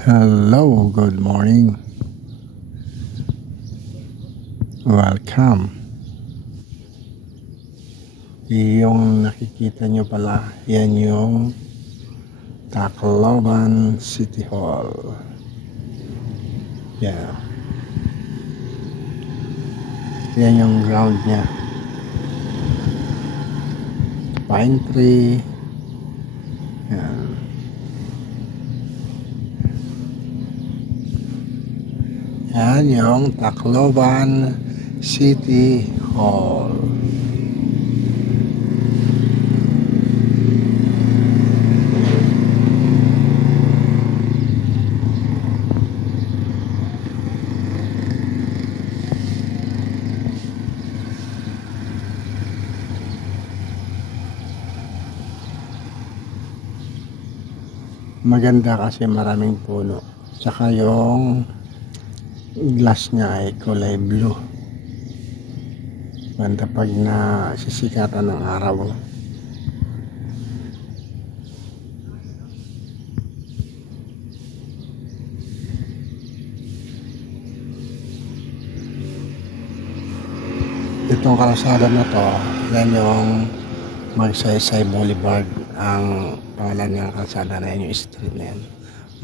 Hello, good morning. Welcome. Yung nakikita nyo pala, yan yung Tacloban City Hall. Yeah. Yan yung ground niya. Pine tree. Yan. Yan yung Tacloban City Hall. Maganda kasi maraming puno. Tsaka yung glass niya ay kulay blue. Ganda pag nasisikatan ng araw. Itong kalsada na to, yan yung Magsaysay Boulevard. Ang pangalan ng kalsada na yan, yung street na yan,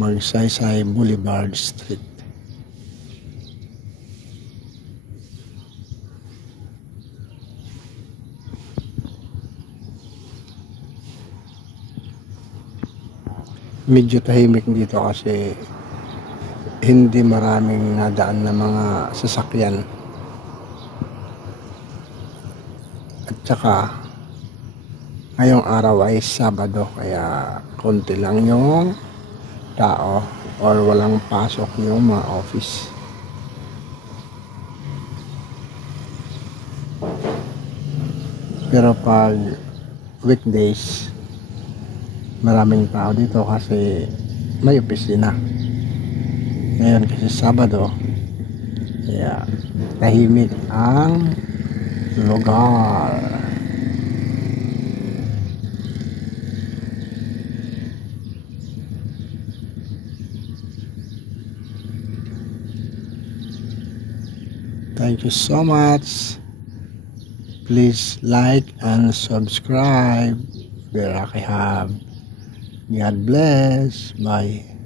Magsaysay Boulevard Street. Medyo tahimik dito kasi hindi maraming nadaan na mga sasakyan. At saka ngayong araw ay Sabado, kaya konti lang yung tao or walang pasok yung mga office. Pero pag weekdays, maraming tao dito kasi may opisina. Ngayon kasi Sabado, kaya tahimik ang lugar. Thank you so much. Please like and subscribe. Berakihab. God bless. Bye.